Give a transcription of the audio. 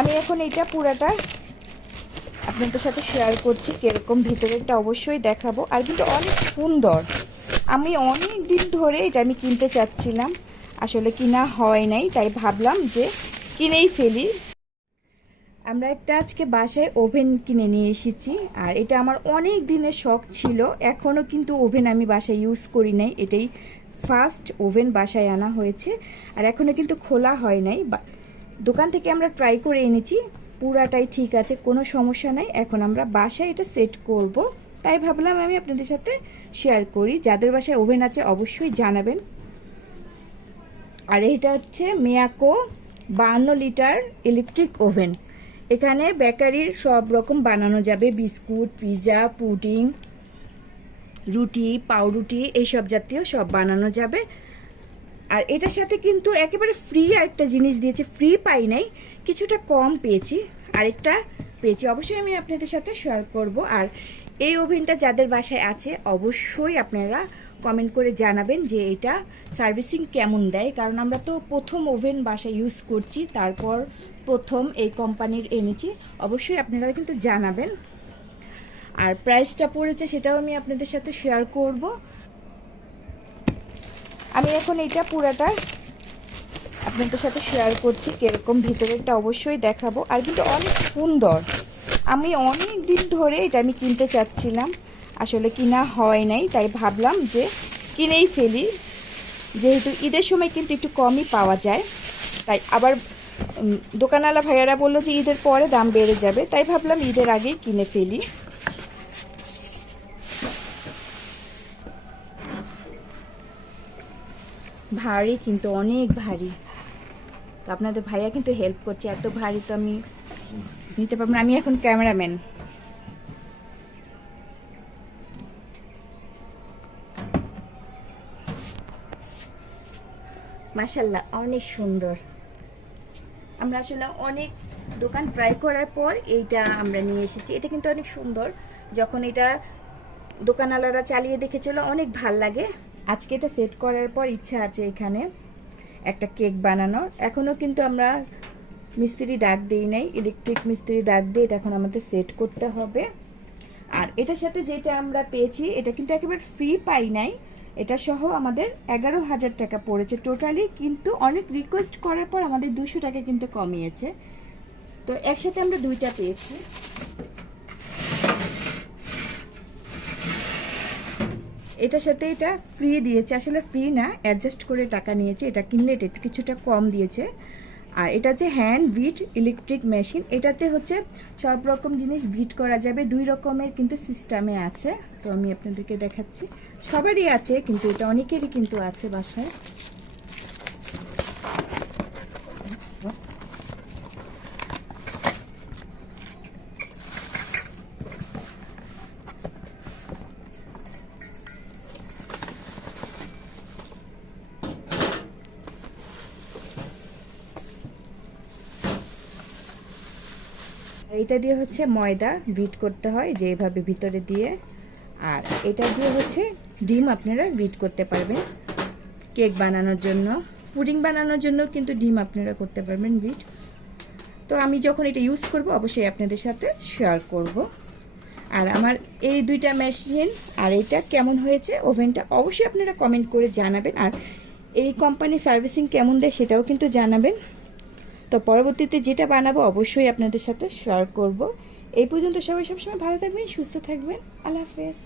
আমি এখন এটা পুরাটা আপনাদের সাথে শেয়ার করছি, কীরকম ভিতরেরটা অবশ্যই দেখাবো। আর কিন্তু অনেক সুন্দর। আমি অনেক দিন ধরে এটা আমি কিনতে চাচ্ছিলাম, আসলে কিনা হয় নাই, তাই ভাবলাম যে কিনেই ফেলি। আমরা একটা আজকে বাসায় ওভেন কিনে নিয়ে এসেছি, আর এটা আমার অনেক দিনের শখ ছিল এখনও কিন্তু ওভেন আমি বাসায় ইউজ করি নাই। এটাই ফার্স্ট ওভেন বাসায় আনা হয়েছে, আর এখনও কিন্তু খোলা হয় নাই দোকান থেকে আমরা ট্রাই করে এনেছি, পুরাটাই ঠিক আছে, কোনো সমস্যা নাই, এখন আমরা বাসায় এটা সেট করব। তাই ভাবলাম আমি আপনাদের সাথে শেয়ার করি, যাদের বাসায় ওভেন আছে অবশ্যই জানাবেন। আর এটা হচ্ছে মেয়াকো বান্ন লিটার ইলেকট্রিক ওভেন এখানে বেকারির সব রকম বানানো যাবে, বিস্কুট পিৎজা পুডিং রুটি, পাউরুটি, এইসব জাতীয় সব বানানো যাবে। আর এটার সাথে কিন্তু একেবারে ফ্রি আরেকটা জিনিস দিয়েছে ফ্রি পাই নাই, কিছুটা কম পেয়েছি, আরেকটা পেয়েছি। অবশ্যই আমি আপনাদের সাথে শেয়ার করব। আর এই ওভেনটা যাদের বাসায় আছে, অবশ্যই আপনারা কমেন্ট করে জানাবেন যে এটা সার্ভিসিং কেমন দেয়। কারণ আমরা তো প্রথম ওভেন বাসায় ইউজ করছি, তারপর প্রথম এই কোম্পানির এনেছি। অবশ্যই আপনারা কিন্তু জানাবেন। আর প্রাইসটা পড়েছে, সেটাও আমি আপনাদের সাথে শেয়ার করব। আমি এখন এটা পুরাটা আপনাদের সাথে শেয়ার করছি, কীরকম ভিতরেরটা অবশ্যই দেখাবো। আর কিন্তু অনেক সুন্দর। আমি অনেক দিন ধরে এটা আমি কিনতে চাচ্ছিলাম, আসলে কিনা হয় নাই, তাই ভাবলাম যে কিনেই ফেলি। যেহেতু ঈদের সময় কিন্তু একটু কমই পাওয়া যায়, তাই আবার দোকানওয়ালা ভাইয়ারা বলল যে ঈদের পরে দাম বেড়ে যাবে, তাই ভাবলাম ঈদের আগেই কিনে ফেলি। ভারী কিন্তু অনেক ভারী। তো আপনাদের ভাইয়া কিন্তু হেল্প করছে, এত ভারী তো আমি নিতে পারব না। আমি এখন ক্যামেরাম্যান মাশাল্লাহ অনেক সুন্দর। আমরা আসলে অনেক দোকান ট্রাই করার পর এইটা আমরা নিয়ে এসেছি। এটা কিন্তু অনেক সুন্দর। যখন এটা দোকানওয়ালারা চালিয়ে দেখেছিল অনেক ভালো লাগে। আজকে এটা সেট করার পর ইচ্ছা আছে এখানে একটা কেক বানানোর। এখনও কিন্তু আমরা মিস্ত্রি ডাক দিই নাই ইলেকট্রিক মিস্ত্রি ডাক দিয়ে এটা এখন আমাদের সেট করতে হবে। আর এটার সাথে যেটা আমরা পেয়েছি, এটা কিন্তু একেবারে ফ্রি পাই নাই, এটা সহ আমাদের এগারো হাজার টাকা পড়েছে টোটালি কিন্তু অনেক রিকোয়েস্ট করার পর আমাদের দুশো টাকা কিন্তু কমিয়েছে। তো একসাথে আমরা দুইটা পেয়েছি। এটার সাথে এটা ফ্রি দিয়েছে, আসলে ফ্রি না অ্যাডজাস্ট করে টাকা নিয়েছে, এটা কিনলে এটা একটু কিছুটা কম দিয়েছে। আর এটা হচ্ছে হ্যান্ড বিট ইলেকট্রিক মেশিন এটাতে হচ্ছে সব রকম জিনিস বিট করা যাবে, দুই রকমের কিন্তু সিস্টেমে আছে। তো আমি আপনাদেরকে দেখাচ্ছি। সবারই আছে, কিন্তু এটা অনেকেরই কিন্তু আছে বাসায় আর এটা দিয়ে হচ্ছে ময়দা বিট করতে হয় যে এভাবে ভিতরে দিয়ে। আর এটা দিয়ে হচ্ছে ডিম আপনারা বিট করতে পারবেন কেক বানানোর জন্য। পুডিং বানানোর জন্য কিন্তু ডিম আপনারা করতে পারবেন বিট। তো আমি যখন এটা ইউজ করব, অবশ্যই আপনাদের সাথে শেয়ার করব। আর আমার এই দুইটা মেশিন আর এটা কেমন হয়েছে ওভেনটা অবশ্যই আপনারা কমেন্ট করে জানাবেন। আর এই কোম্পানি সার্ভিসিং কেমন দেয় সেটাও কিন্তু জানাবেন। তো পরবর্তীতে যেটা বানাবো অবশ্যই আপনাদের সাথে শেয়ার করব। এই পর্যন্ত সবাই সবসময় ভালো থাকবেন, সুস্থ থাকবেন। আল্লাহ হাফেজ।